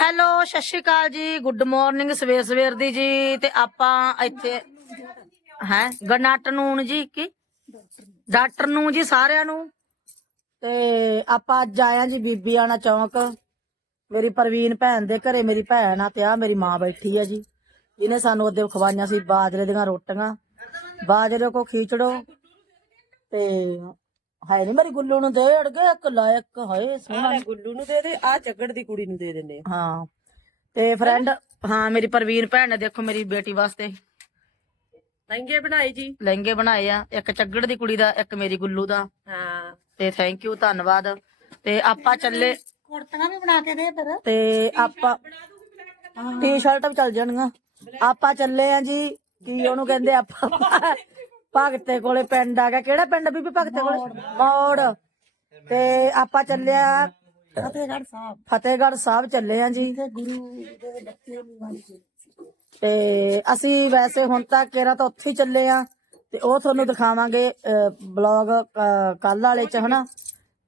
Hello ਸਤਿ ਸ਼੍ਰੀ ਅਕਾਲ ਜੀ। Good morning ਸਵੇਰ ਸਵੇਰ ਦੀ ਜੀ। ਤੇ ਆਪਾਂ ਇੱਥੇ ਹੈ ਗਨਾਟ ਨੂੰ ਜੀ ਕੀ? ਡਾਕਟਰ ਨੂੰ ਜੀ ਸਾਰਿਆਂ ਨੂੰ। ਤੇ ਆਪਾਂ ਅੱਜ ਆਇਆ ਜੀ ਬੀਬੀ ਆਣਾ ਚੌਂਕ। ਮੇਰੀ ਪ੍ਰਵੀਨ ਭੈਣ ਦੇ ਘਰੇ ਮੇਰੀ ਭੈਣ ਆ ਤੇ ਆ ਮੇਰੀ ਮਾਂ ਬੈਠੀ ਆ ਜੀ। ਇਹਨੇ ਸਾਨੂੰ ਉਹਦੇ ਖਵਾਈਆਂ ਸੀ ਬਾਜਰੇ ਦੀਆਂ ਰੋਟੀਆਂ। ਬਾਜਰੇ ਕੋ ਖੀਚੜੋ। ਤੇ ਹੈ ਨਹੀਂ ਮੇਰੀ ਗੁੱਲੂ ਨੂੰ ਦੇ ਅੜਗੇ ਇੱਕ ਲਾਇਕ ਹਾਏ ਸੋਹਣਾ ਆਹ ਗੁੱਲੂ ਨੂੰ ਦੇ ਦੇ ਆ ਚੱਗੜ ਦੀ ਕੁੜੀ ਨੂੰ ਦੇ ਦਿੰਦੇ ਆ। ਹਾਂ ਤੇ ਫਰੈਂਡ ਹਾਂ ਮੇਰੀ ਪ੍ਰਵੀਨ ਭੈਣ ਨੇ ਦੇਖੋ ਮੇਰੀ ਬੇਟੀ ਵਾਸਤੇ। ਲਹਿੰਗੇ ਬਣਾਏ ਜੀ। ਲਹਿੰਗੇ ਬਣਾਏ ਆ ਇੱਕ ਚੱਗੜ ਦੀ ਕੁੜੀ ਦਾ ਇੱਕ ਮੇਰੀ ਗੁੱਲੂ ਦਾ। ਹਾਂ। ਤੇ ਥੈਂਕ ਯੂ ਧੰਨਵਾਦ। ਤੇ ਆਪਾਂ ਚੱਲੇ ਕੁੜਤੀਆਂ ਵੀ ਬਣਾ ਕੇ ਦੇ ਫਿਰ। ਤੇ ਆਪਾਂ ਟੀ-ਸ਼ਰਟ ਵੀ ਚੱਲ ਜਾਣਗੀਆਂ। ਆਪਾਂ ਚੱਲੇ ਆ ਜੀ ਕੀ ਉਹਨੂੰ ਕਹਿੰਦੇ ਆਪਾਂ? ਭਗਤੇ ਕੋਲੇ ਪਿੰਡ ਆ ਗਿਆ। ਕਿਹੜਾ ਪਿੰਡ ਬੀਬੀ ਭਗਤੇ ਕੋਲੇ? ਮੋੜ। ਤੇ ਆਪਾਂ ਚੱਲਿਆ ਫਤਿਹਗੜ੍ਹ ਸਾਹਿਬ। ਫਤਿਹਗੜ੍ਹ ਸਾਹਿਬ ਚੱਲੇ ਆ ਜੀ। ਤੇ ਗੁਰੂ ਦੇ ਬੱਚੇ ਨੂੰ ਵਾਲੀ ਤੇ ਅਸੀਂ ਵੈਸੇ ਹੁਣ ਤੱਕ ਕਿਹੜਾ ਤਾਂ ਉੱਥੇ ਹੀ ਚੱਲੇ ਆ। ਤੇ ਉਹ ਤੁਹਾਨੂੰ ਦਿਖਾਵਾਂਗੇ ਬਲੌਗ ਕੱਲ ਵਾਲੇ ਚ ਹਨਾ?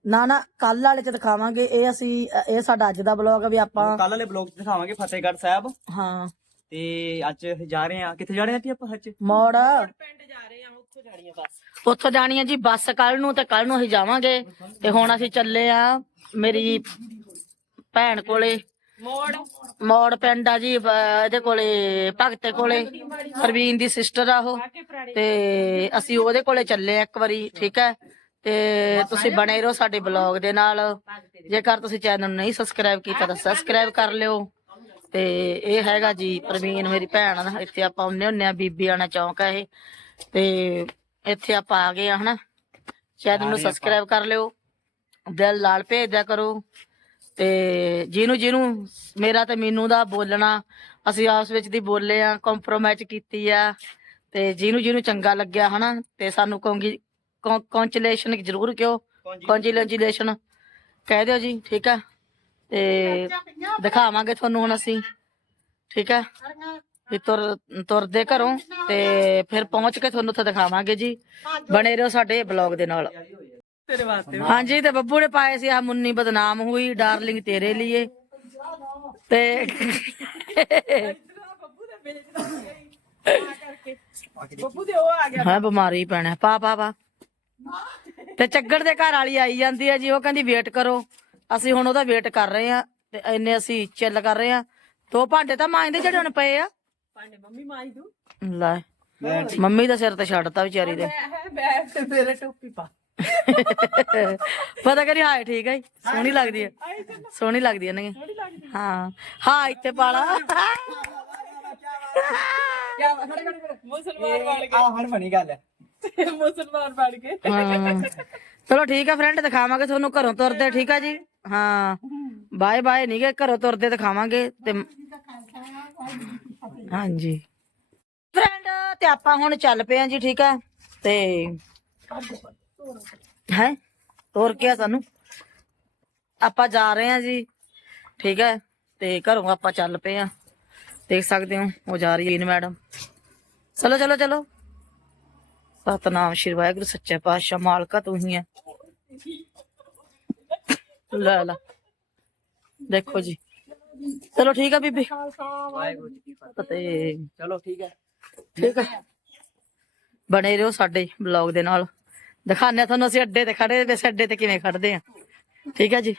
ਨਾ ਨਾ ਕੱਲ ਵਾਲੇ ਚ ਦਿਖਾਵਾਂਗੇ। ਇਹ ਅਸੀਂ ਇਹ ਸਾਡਾ ਅੱਜ ਦਾ ਬਲੌਗ ਆ ਵੀ ਆਪਾਂ ਕੱਲ ਵਾਲੇ ਬਲੌਗ 'ਚ ਦਿਖਾਵਾਂਗੇ ਫਤਿਹਗੜ੍ਹ ਸਾਹਿਬ। ਹਾਂ। ਤੇ ਅੱਜ ਅਸੀਂ ਜਾ ਰਹੇ ਹਾਂ। ਕਿੱਥੇ ਜਾ ਰਹੇ ਹਾਂ ਜੀ ਆਪਾਂ ਸੱਚ ਮੋੜ। ਪਿੰਡ ਜਾ ਰਹੇ ਆ ਉੱਥੋਂ ਜਾਣੀ ਆ ਬਸ। ਉੱਥੋਂ ਜਾਣੀ ਆ ਜੀ ਬੱਸ ਕੱਲ ਨੂੰ ਤੇ ਕੱਲ ਨੂੰ ਅਸੀਂ ਜਾਵਾਂਗੇ। ਤੇ ਹੁਣ ਅਸੀਂ ਚੱਲੇ ਆ ਮੇਰੀ ਭੈਣ ਕੋਲੇ। ਮੋੜ। ਮੋੜ ਪਿੰਡ ਆ ਜੀ ਬ- ਇਹਦੇ ਕੋਲੇ ਭਗਤੇ ਕੋਲੇ। ਪ੍ਰਵੀਨ ਦੀ ਸਿਸਟਰ ਆ ਉਹ। ਤੇ ਅਸੀਂ ਉਹਦੇ ਕੋਲੇ ਚੱਲੇ ਆ ਇੱਕ ਵਾਰੀ ਠੀਕ ਹੈ? ਤੇ ਤੁਸੀਂ ਬਣੇ ਰਹੋ ਸਾਡੇ ਬਲੌਗ ਦੇ ਨਾਲ। ਜੇਕਰ ਤੁਸੀਂ ਚੈਨਲ ਨੂੰ ਨਹੀਂ ਸਬਸਕ੍ਰਾਈਬ ਕੀਤਾ ਤਾਂ ਸਬਸਕ੍ਰਾਈਬ ਕਰ ਲਿਓ। ਤੇ ਇਹ ਹੈਗਾ ਜੀ ਪ੍ਰਵੀਨ ਮੇਰੀ ਭੈਣ ਇੱਥੇ ਆਪਾਂ ਆਉਂਦੇ ਹੁੰਨੇ ਆ ਬੀਬੀ ਆਣਾ ਚੌਂਕ ਆ ਇਹ। ਤੇ ਇੱਥੇ ਆਪਾਂ ਆ ਗਏ ਆ ਹਨਾ। ਚੈਨਲ ਨੂੰ ਸਬਸਕ੍ਰਾਈਬ ਕਰ ਲਿਓ। ਦਿਲ ਲਾਲ ਭੇਜ ਦਿਆ ਕਰੋ। ਤੇ ਜਿਹਨੂੰ ਜਿਹਨੂੰ ਮੇਰਾ ਤੇ ਮੈਨੂੰ ਦਾ ਬੋਲਣਾ ਅਸੀਂ ਆਪਸ ਵਿੱਚ ਦੀ ਬੋਲੇ ਆ ਕੰਪਰੋਮਾਈਜ਼ ਕੀਤੀ ਆ। ਤੇ ਜਿਹਨੂੰ ਜਿਹਨੂੰ ਚੰਗਾ ਲੱਗਿਆ ਹਨਾ ਤੇ ਸਾਨੂੰ ਕੌਂਗੀ ਕੌਂਚੁਲੇਸ਼ਨ ਜ਼ਰੂਰ ਕਿਓ ਕੌਂਚੁਲੇਸ਼ਨ ਕਹਿ ਦਿਓ ਜੀ ਠੀਕ ਆ? ਤੇ ਦਿਖਾਵਾਂਗੇ ਤੁਹਾਨੂੰ ਹੁਣ ਅਸੀਂ। ਠੀਕ ਆ ਵੀ ਤੁਰ ਤੁਰਦੇ ਘਰੋਂ ਤੇ ਫਿਰ ਪਹੁੰਚ ਕੇ ਤੁਹਾਨੂੰ ਉੱਥੇ ਦਿਖਾਵਾਂਗੇ ਜੀ। ਬਣੇ ਰਹੋ ਸਾਡੇ ਬਲੌਗ ਦੇ ਨਾਲ। ਤੇਰੇ ਵਾਸਤੇ ਹਾਂਜੀ ਤੇ ਬੱਬੂ ਨੇ ਪਾਏ ਸੀ ਆ ਮੁੰਨੀ ਬਦਨਾਮ ਹੋਈ ਡਾਰਲਿੰਗ ਤੇਰੇ ਲਈ ਤੇ ਬੱਬੂ ਦੇ ਉਹ ਆ ਗਿਆ ਹਾਂ ਬਿਮਾਰੀ ਪੈਣਾ। ਪਾ ਪਾ ਪਾ। ਤੇ ਚੱਗੜ ਦੇ ਘਰ ਵਾਲੀ ਆਈ ਜਾਂਦੀ ਹੈ ਜੀ ਉਹ ਕਹਿੰਦੀ ਵੇਟ ਕਰੋ। ਅਸੀਂ ਹੁਣ ਉਹਦਾ ਵੇਟ ਕਰ ਰਹੇ ਆ ਤੇ ਇੰਨੇ ਅਸੀਂ ਚਿੱਲ ਕਰ ਰਹੇ ਆ ਦੋ ਭਾਂਡੇ ਤਾਂ ਮਾਂਜਦੇ ਜਿਹੜੇ ਹੁਣ ਪਏ ਆ। ਪਾਣੇ ਮੰਮੀ ਮਾਈ ਦੂ ਲੈ ਮੰਮੀ ਦਾ ਸਿਰ ਤੇ ਛੱਡਤਾ ਵਿਚਾਰੀ ਦੇ। ਹੈ ਬੈਠ ਤੇ ਮੇਰੇ ਟੋਪੀ ਪਾ। ਪਤਾ ਕਰੀ ਹਾਏ ਠੀਕ ਹੈ ਸੋਹਣੀ ਲੱਗਦੀ ਹੈ ਸੋਹਣੀ ਲੱਗਦੀ ਹੈ ਨਾ ਹਾਂ ਹਾਂ ਇੱਥੇ ਪਾਲਾ ਮੁਸਲਮਾਨ ਬਣ ਆ ਹਣ ਬਣੀ ਗੱਲ ਗਏ ਮੁਸਲਮਾਨ ਬਣ ਗਏ। ਹਾਂ। ਚਲੋ ਠੀਕ ਆ ਫਰੈਂਡ ਦਿਖਾਵਾਂਗੇ ਤੁਹਾਨੂੰ ਘਰੋਂ ਤੁਰਦੇ, ਠੀਕ ਆ ਜੀ? ਹਾਂ। ਬਾਏ ਬਾਏ, ਨਹੀਂ ਗਏ, ਘਰੋਂ ਤੁਰਦੇ ਦਿਖਾਵਾਂਗੇ ਤੇ ਹਾਂਜੀ। ਫਰੈਂਡ ਤੇ ਆਪਾਂ ਹੁਣ ਚੱਲ ਪਏ ਆ ਜੀ, ਠੀਕ ਆ? ਤੇ ਹੈ? ਤੁਰ ਕੇ ਆ ਸਾਨੂੰ? ਆਪਾਂ ਜਾ ਰਹੇ ਆ ਜੀ, ਠੀਕ ਹੈ ਤੇ ਘਰੋਂ ਆਪਾਂ ਚੱਲ ਪਏ ਆ। ਦੇਖ ਸਕਦੇ ਹੋ, ਉਹ ਜਾ ਰਹੀ ਹੈ ਮੈਡਮ ਚਲੋ ਚਲੋ ਚਲੋ। ਸਤਨਾਮ ਸ਼੍ਰੀ ਵਾਹਿਗੁਰੂ ਸੱਚੇ ਪਾਤਸ਼ਾਹ ਮਾਲਕਾ ਤੂੰ ਹੀ ਹੈ। ਲੈ ਲੈ। ਦੇਖੋ ਜੀ। ਚਲੋ ਠੀਕ ਆ ਬੀਬੀ। ਵਾਹਿਗੁਰੂ ਜੀ ਕੀ ਫਤਿਹ ਤੇ ਚਲੋ ਠੀਕ ਹੈ। ਠੀਕ ਹੈ ਬਣੇ ਰਹੋ ਸਾਡੇ ਬਲੌਗ ਦੇ ਨਾਲ। ਦਿਖਾਣੇ ਤੁਹਾਨੂੰ ਅਸੀਂ ਅੱਡੇ ਤੇ ਖੜੇ ਵੈਸੇ ਅੱਡੇ ਤੇ ਕਿਵੇਂ ਖੜਦੇ ਆ। ਠੀਕ ਹੈ ਜੀ।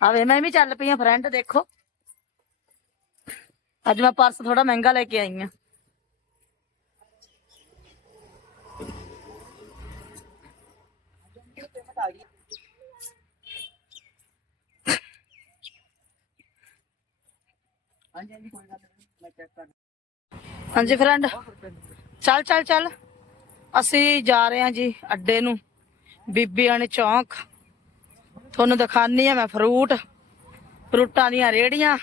ਆਵੇ ਮੈਂ ਵੀ ਚੱਲ ਪਈ ਆ ਫਰੈਂਡ ਦੇਖੋ। ਅੱਜ ਮੈਂ ਪਰਸ ਥੋੜਾ ਮਹਿੰਗਾ ਲੈ ਕੇ ਆਈ ਆ। ਹਾਂਜੀ ਹਾਂਜੀ ਕੋਈ ਗੱਲ ਨਹੀਂ ਮੈਂ ਚੈੱਕ ਕਰ ਹਾਂਜੀ ਫਰੈਂਡ ਚੱਲ ਚੱਲ ਚੱਲ। ਅਸੀਂ ਜਾ ਰਹੇ ਹਾਂ ਜੀ ਅੱਡੇ ਨੂੰ। ਬੀਬੀ ਨੇ ਚੌਂਕ। ਤੁਹਾਨੂੰ ਦਿਖਾਨੀ ਆ ਮੈਂ ਫਰੂਟ ਫਰੂਟਾਂ ਦੀਆਂ ਰੇੜੀਆਂ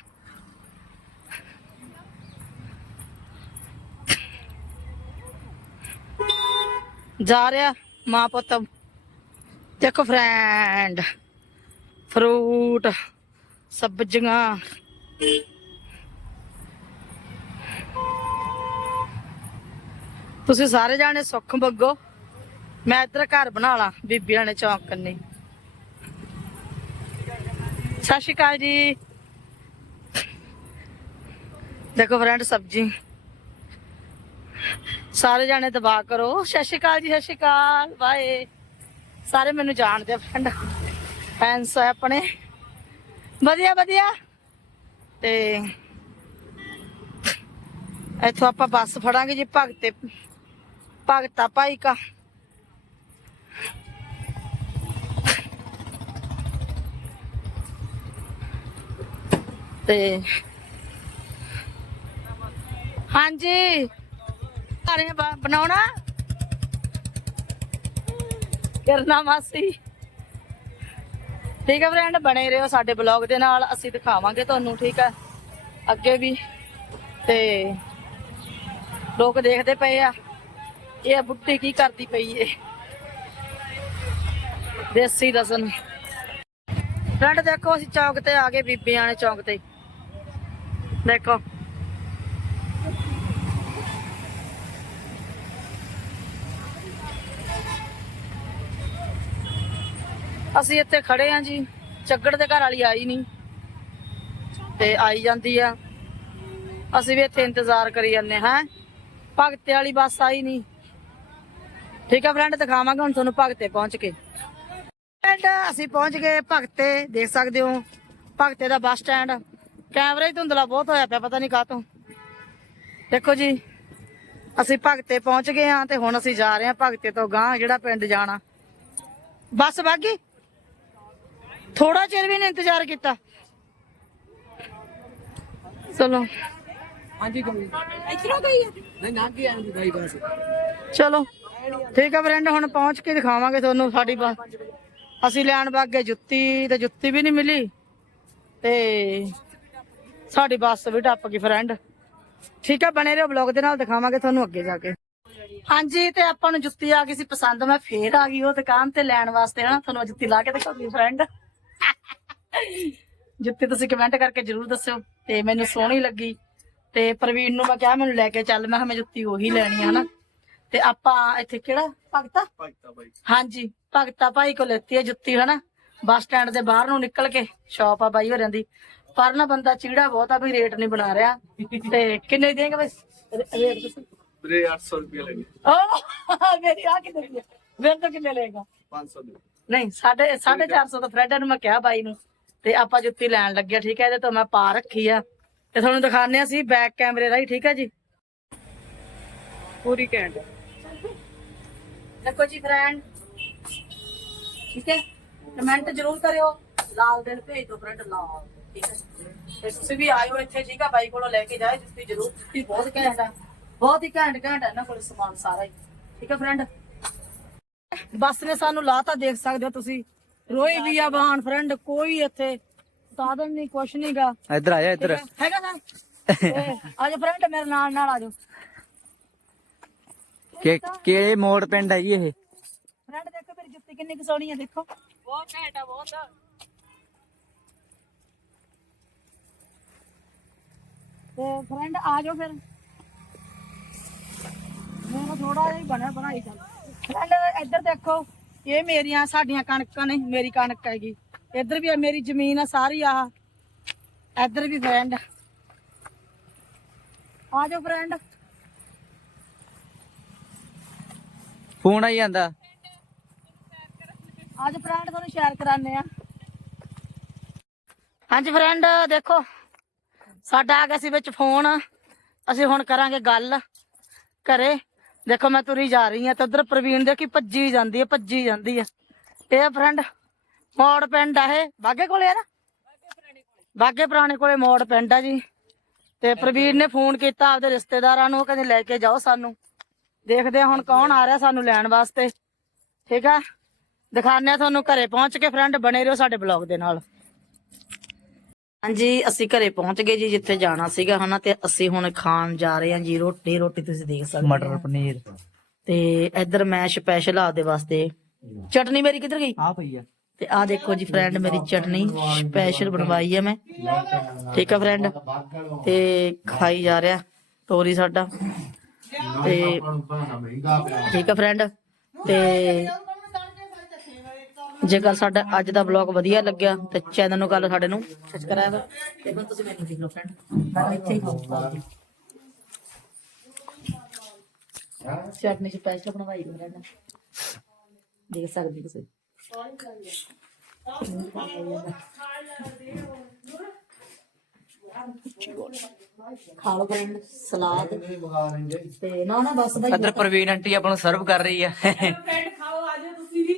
ਜਾ ਰਿਹਾ ਮਾਂ ਪੁੱਤ। ਦੇਖੋ ਫਰੈਂਡ ਫਰੂਟ ਸਬਜ਼ੀਆਂ। ਤੁਸੀਂ ਸਾਰੇ ਜਾਣੇ ਸੁੱਖ ਮੰਗੋ ਮੈਂ ਇੱਧਰ ਘਰ ਬਣਾ ਲਾਂ, ਬੀਬੀਆਂ ਨੇ ਚੌਂਕ ਕੰਨੀ। ਸਤਿ ਸ਼੍ਰੀ ਅਕਾਲ ਜੀ। ਦੇਖੋ ਫਰੈਂਡ ਸਬਜੀ। ਸਾਰੇ ਜਾਣੇ ਦਬਾ ਕਰੋ। ਸਤਿ ਸ਼੍ਰੀ ਅਕਾਲ ਜੀ, ਸਤਿ ਸ਼੍ਰੀ ਅਕਾਲ। ਬਾਏ ਸਾਰੇ ਮੈਨੂੰ ਜਾਣਦੇ ਆ ਫਰੈਂਡ। ਫੈਨਸ ਆ ਆਪਣੇ। ਵਧੀਆ ਵਧੀਆ। ਤੇ ਇੱਥੋਂ ਆਪਾਂ ਬੱਸ ਫੜਾਂਗੇ ਜੀ, ਭਗਤੇ ਭਗਤਾ ਭਾਈ ਕਾ। ਤੇ ਹਾਂਜੀ, ਘਰੇ ਬਣਾਉਣਾ? ਕਰਨਾ ਮਾਸੀ। ਠੀਕ ਹੈ ਫਰੈਂਡ ਬਣੇ ਰਹੋ ਸਾਡੇ ਬਲੌਗ ਦੇ ਨਾਲ, ਅਸੀਂ ਦਿਖਾਵਾਂਗੇ ਤੁਹਾਨੂੰ, ਠੀਕ ਹੈ? ਅੱਗੇ ਵੀ। ਤੇ ਲੋਕ ਦੇਖਦੇ ਪਏ ਆ। ਇਹ ਬੁੱਢੀ ਕੀ ਕਰਦੀ ਪਈ ਏ। ਦੇਸੀ ਲਸਣ ਫਰੈਂਡ ਦੇਖੋ, ਅਸੀਂ ਚੌਂਕ ਤੇ ਆ ਗਏ, ਬੀਬੀਆਂ ਨੇ ਚੌਂਕ ਤੇ। ਦੇਖੋ। ਅਸੀਂ ਇੱਥੇ ਖੜੇ ਆ ਜੀ, ਚੱਗੜ ਦੇ ਘਰ ਵਾਲੀ ਆਈ ਨਹੀਂ ਤੇ ਆਈ ਜਾਂਦੀ ਆ। ਅਸੀਂ ਵੀ ਇੱਥੇ ਇੰਤਜ਼ਾਰ ਕਰੀ ਜਾਂਦੇ ਹਾਂ। ਭਗਤੇ ਵਾਲੀ ਬੱਸ ਆਈ ਨਹੀਂ ਠੀਕ ਆ ਫਰੈਂਡ ਦਿਖਾਵਾਂਗੇ ਹੁਣ ਤੁਹਾਨੂੰ ਭਗਤੇ ਪਹੁੰਚ ਕੇ। ਫਰੈਂਡ ਅਸੀਂ ਪਹੁੰਚ ਗਏ ਭਗਤੇ ਦੇਖ ਸਕਦੇ ਹੋ ਭਗਤੇ ਦਾ ਬੱਸ ਸਟੈਂਡ। ਕੈਮਰਾ ਹੀ ਧੁੰਦਲਾ ਬਹੁਤ ਹੋਇਆ ਪਿਆ ਪਤਾ ਨਹੀਂ ਕਾਹਤੋਂ। ਦੇਖੋ ਜੀ ਅਸੀਂ ਭਗਤੇ ਪਹੁੰਚ ਗਏ ਹਾਂ ਤੇ ਹੁਣ ਅਸੀਂ ਜਾ ਰਹੇ ਹਾਂ ਭਗਤੇ ਤੋਂ ਗਾਂ ਜਿਹੜਾ ਪਿੰਡ ਜਾਣਾ। ਬੱਸ ਬਾਗੀ? ਥੋੜਾ ਚਿਰ ਵੀ ਨਹੀਂ ਇੰਤਜ਼ਾਰ ਕੀਤਾ। ਚਲੋ। ਹਾਂਜੀ ਕੋਈ ਇਧਰੋਂ ਗਈ ਹੈ ਨਹੀਂ ਨਾ ਕੀ ਆਂਦੀ ਭਾਈ ਬਸ। ਚਲੋ। ਠੀਕ ਆ ਫਰੈਂਡ ਹੁਣ ਪਹੁੰਚ ਕੇ ਦਿਖਾਵਾਂਗੇ ਤੁਹਾਨੂੰ ਸਾਡੀ ਬੱਸ। ਅਸੀਂ ਲੈਣ ਵਗ ਜੁੱਤੀ, ਤੇ ਜੁੱਤੀ ਵੀ ਨਹੀਂ ਮਿਲੀ। ਤੇ ਸਾਡੀ ਬੱਸ ਵੀ ਟੱਪ ਗਈ ਫਰੈਂਡ ਠੀਕ ਆ, ਬਣੇ ਰਹੋ ਬਲੌਗ ਦੇ ਨਾਲ, ਦਿਖਾਵਾਂਗੇ ਤੁਹਾਨੂੰ ਅੱਗੇ ਜਾ ਕੇ। ਹਾਂਜੀ, ਤੇ ਆਪਾਂ ਨੂੰ ਜੁੱਤੀ ਆ ਗਈ ਸੀ ਪਸੰਦ, ਮੈਂ ਫੇਰ ਆ ਗਈ ਉਹ ਦੁਕਾਨ ਤੇ ਲੈਣ ਵਾਸਤੇ, ਹਨਾ? ਤੁਹਾਨੂੰ ਜੁੱਤੀ ਲਾ ਕੇ ਦਿਖਾਉਂਦੀ ਫਰੈਂਡ ਜੁੱਤੀ ਤੁਸੀਂ ਕਮੈਂਟ ਕਰਕੇ ਜਰੂਰ ਦੱਸਿਓ, ਤੇ ਮੈਨੂੰ ਸੋਹਣੀ ਲੱਗੀ। ਤੇ ਪ੍ਰਵੀਨ ਨੂੰ ਮੈਂ ਕਿਹਾ, ਮੈਨੂੰ ਲੈ ਕੇ ਚੱਲ, ਮੈਂ ਕਿਹਾ, ਮੈਂ ਜੁੱਤੀ ਉਹੀ ਲੈਣੀ ਆ, ਹਨਾ? ਤੇ ਆਪਾਂ ਇੱਥੇ ਕਿਹੜਾ ਭਗਤਾ? ਭਗਤਾ ਭਾਈ। ਹਾਂਜੀ ਭਗਤਾ ਭਾਈ ਕੋਲ ਲੈਤੀ ਹੈ ਜੁੱਤੀ ਹਨਾ? ਬੱਸ ਸਟੈਂਡ ਦੇ ਬਾਹਰ ਨੂੰ ਨਿਕਲ ਕੇ ਸ਼ਾਪ ਆ ਬਾਈ ਹੋਰਾਂ ਦੀ। ਪਰ ਨਾ ਬੰਦਾ ਚੀੜਾ ਬਹੁਤ ਆ ਵੀ ਰੇਟ ਨਹੀਂ ਬਣਾ ਰਿਹਾ। ਤੇ ਕਿੰਨੇ ਦੇਂਗੇ ਬਸ? ਰੇਟ ਤੁਸੀਂ ਵੀਰੇ 800 ਰੁਪਏ ਲੱਗੇ ਓ ਮੇਰੀ ਆ ਕਿੰਨੇ ਦੀ ਮੇਰੇ ਤੋਂ ਕਿੰਨੇ ਲਏਗਾ? 500 ਦੇ। ਨਹੀਂ ਸਾਢੇ 450 ਦਾ ਫਰੈਂਡ ਨੂੰ ਮੈਂ ਕਿਹਾ ਬਾਈ ਨੂੰ। ਤੇ ਆਪਾਂ ਜੁੱਤੀ ਲੈਣ ਲੱਗਿਆ ਠੀਕ ਹੈ ਇਹਦੇ ਤੋਂ ਮੈਂ ਪਾ ਰੱਖੀ ਆ। ਤੇ ਤੁਹਾਨੂੰ ਦਿਖਾਣੇ ਆ ਸੀ ਬੈਕ ਕੈਮਰੇ ਰਾਹੀਂ ਠੀਕ ਹੈ ਜੀ? ਪੂਰੀ ਘੈਂਟ। ਦੇਖੋ ਜੀ ਫਰੈਂਡ ਠੀਕ ਹੈ? ਕਮੈਂਟ ਜ਼ਰੂਰ ਕਰਿਓ। ਲਾਲ ਦਿਨ ਭੇਜ ਦਿਓ ਫਰੈਂਡ ਲਾਲ। ਠੀਕ ਹੈ? ਤੁਸੀਂ ਵੀ ਆਇਓ ਇੱਥੇ ਠੀਕ ਆ ਬਾਈ ਕੋਲੋਂ ਲੈ ਕੇ ਜਾਏ ਜੁੱਤੀ ਜ਼ਰੂਰ ਜੁੱਤੀ ਬਹੁਤ ਘੈਂਟ ਆ ਬਹੁਤ ਹੀ ਘੈਂਟ ਘੈਂਟ ਹੈ ਇਹਨਾਂ ਕੋਲ ਸਮਾਨ ਸਾਰਾ ਹੀ। ਠੀਕ ਹੈ ਫਰੈਂਡ ਬੱਸ ਨੇ ਸਾਨੂੰ ਲਾਤਾ ਦੇਖ ਸਕਦੇ ਹੋ ਤੁਸੀਂ। ਰੋਈ ਵੀ ਆ ਵਾਹਨ ਫਰੈਂਡ ਕੋਈ ਇੱਥੇ ਸਾਧਨ ਨਹੀਂ ਕੁਛ ਨਹੀਂਗਾ ਇੱਧਰ ਆ ਜਾ ਇੱਧਰ। ਹੈਗਾ ਸਰ ਆਜੋ ਫਰੈਂਡ ਮੇਰੇ ਨਾਲ ਨਾਲ ਆਜੋ ਕਿ ਕਿਹੜੇ ਮੋੜ ਪਿੰਡ ਹੈ ਜੀ ਇਹ ਫਰੈਂਡ ਦੇਖੋ ਮੇਰੀ ਜੁੱਤੀ ਕਿੰਨੀ ਕੁ ਸੋਹਣੀ ਆ ਦੇਖੋ ਬਹੁਤ ਘੈਂਟ ਆ ਬਹੁਤ ਤੇ ਫਰੈਂਡ ਆ ਜਾਓ ਫਿਰ ਮੇਰਾ ਥੋੜਾ ਜਿਹਾ ਹੀ ਬਣਿਆ ਬਣਾਈ ਚੱਲ ਫਰੈਂਡ ਇੱਧਰ ਦੇਖੋ ਇਹ ਮੇਰੀਆਂ ਸਾਡੀਆਂ ਕਣਕਾਂ ਨੇ ਮੇਰੀ ਕਣਕ ਹੈਗੀ ਇੱਧਰ ਵੀ ਆ ਮੇਰੀ ਜ਼ਮੀਨ ਆ ਸਾਰੀ ਆਹ ਇੱਧਰ ਵੀ ਫਰੈਂਡ ਆ ਜਾਓ ਫਰੈਂਡ ਫੋਨ ਆਈ ਜਾਂਦਾ। ਅੱਜ ਫਰੈਂਡ ਤੁਹਾਨੂੰ ਸ਼ੇਅਰ ਕਰਾਨੇ ਆ। ਹਾਂਜੀ ਫਰੈਂਡ ਦੇਖੋ ਸਾਡਾ ਆ ਗਿਆ ਸੀ ਵਿੱਚ ਫੋਨ। ਅਸੀਂ ਹੁਣ ਕਰਾਂਗੇ ਗੱਲ ਘਰੇ। ਦੇਖੋ ਮੈਂ ਤੁਰੀ ਜਾ ਰਹੀ ਆ ਤੇ ਉਧਰ ਪ੍ਰਵੀਨ ਦੇਖੀ ਭੱਜੀ ਜਾਂਦੀ ਹੈ ਭੱਜੀ ਜਾਂਦੀ ਹੈ। ਇਹ ਫਰੈਂਡ ਮੋੜ ਪਿੰਡ ਆ ਇਹ। ਬਾਗੇ ਕੋਲੇ ਆ ਨਾ? ਬਾਗੇ ਪੁਰਾਣੇ ਕੋਲੇ ਮੋੜ ਪਿੰਡ ਆ ਜੀ। ਤੇ ਪ੍ਰਵੀਨ ਨੇ ਫੋਨ ਕੀਤਾ ਆਪਦੇ ਰਿਸ਼ਤੇਦਾਰਾਂ ਨੂੰ ਉਹ ਕਹਿੰਦੇ ਲੈ ਕੇ ਜਾਓ ਸਾਨੂੰ। ਦੇਖਦੇ ਆ ਹੁਣ ਕੌਣ ਆ ਰਿਹਾ ਸਾਨੂੰ ਲੈਣ ਵਾਸਤੇ। ਠੀਕ ਆ? ਦਿਖਾਉਂਦੇ ਆ ਤੁਹਾਨੂੰ ਘਰੇ ਪਹੁੰਚ ਕੇ ਫਰੈਂਡ ਬਣੇ ਰਹੋ ਸਾਡੇ ਬਲੌਗ ਦੇ ਨਾਲ। ਹਾਂਜੀ ਅਸੀਂ ਘਰੇ ਪਹੁੰਚ ਗਏ ਜੀ ਜਿੱਥੇ ਜਾਣਾ ਸੀਗਾ ਹਨਾ ਤੇ ਅਸੀਂ ਹੁਣ ਖਾਣ ਜਾ ਰਹੇ ਹਾਂ ਜੀ ਰੋਟੀ ਰੋਟੀ ਤੁਸੀਂ ਦੇਖ ਸਕਦੇ ਮਟਰ ਹੋ। ਪਨੀਰ। ਤੇ ਇੱਧਰ ਮੈਂ ਸਪੈਸ਼ਲ ਆਪਦੇ ਵਾਸਤੇ। ਚਟਨੀ ਮੇਰੀ ਕਿੱਧਰ ਗਈ? ਆ ਪਈ ਆ। ਤੇ ਆ ਦੇਖੋ ਜੀ ਫਰੈਂਡ ਮੇਰੀ ਚਟਨੀ ਸਪੈਸ਼ਲ ਬਣਵਾਈ ਹੈ ਮੈਂ। ਠੀਕ ਆ ਫਰੈਂਡ? ਤੇ ਖਾਈ ਜਾ ਰਿਹਾ ਤੋਰੀ ਸਾਡਾ। ਤੇ ਠੀਕ ਹੈ ਫਰੈਂਡ ਤੇ ਜੇਕਰ ਸਾਡਾ ਅੱਜ ਦਾ ਬਲੌਗ ਵਧੀਆ ਲੱਗਿਆ, ਤੇ ਚੈਨਲ ਨੂੰ ਕਰ ਸਾਡੇ ਨੂੰ ਸਬਸਕ੍ਰਾਈਬ ਤੇ ਹੁਣ ਤੁਸੀਂ ਮੈਨੂੰ ਦੇਖ ਲਓ ਫਰੈਂਡ ਮੈਂ ਇੱਥੇ ਹੀ ਖਾਊਂਗਾ ਚਟਨੀ ਸਪੈਸ਼ਲ ਬਣਵਾਈ ਹੈ ਫਰੈਂਡ ਦੇਖ ਸਕਦੇ ਹੋ ਤੁਸੀਂ ਖਾ ਲਓ ਫਰੈਂਡ ਸਲਾਦ ਤੇ ਨਾ ਨਾ ਬਸ ਭਾਈ ਇੱਧਰ ਪ੍ਰਵੀਨ ਆਂਟੀ ਆਪਾਂ ਨੂੰ ਸਰਵ ਕਰ ਰਹੀ ਆ। ਫਰੈਂਡ ਖਾਓ ਆ ਜਾਓ ਤੁਸੀਂ ਵੀ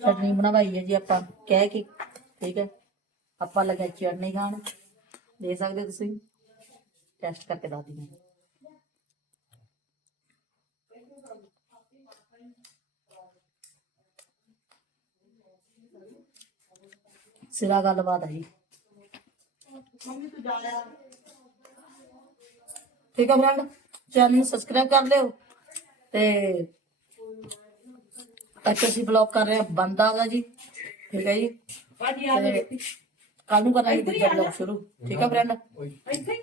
ਚਟਨੀ ਬਣਾਈ ਹੈ ਜੀ ਆਪਾਂ। ਕਹਿ ਕੇ, ਠੀਕ ਹੈ? ਆਪਾਂ ਲੱਗਾ ਚਟਨੀ ਖਾਣ। ਦੇ ਸਕਦੇ ਤੁਸੀਂ? ਟੈਸਟ ਕਰਕੇ ਦੱਸ ਦਿਓ। ਸਿਰਾ ਗੱਲਬਾਤ ਹੈ ਜੀ ਠੀਕ ਹੈ ਫਰੈਂਡ ਚੈਨਲ ਨੂੰ ਸਬਸਕ੍ਰਾਈਬ ਕਰ ਲਿਓ ਤੇ ਅੱਜ ਅਸੀਂ ਬਲੌਗ ਕਰ ਰਹੇ ਹਾਂ ਬੰਦਾ ਦਾ ਜੀ ਠੀਕ ਹੈ ਜੀ। ਭਾਜੀ ਆ ਜਾਓ। ਕੱਲ ਨੂੰ ਕਰਾਂਗੇ ਦੂਜਾ ਬਲੌਗ ਸ਼ੁਰੂ। ਠੀਕ ਹੈ ਫਰੈਂਡ ਇੱਥੇ ਹੀ।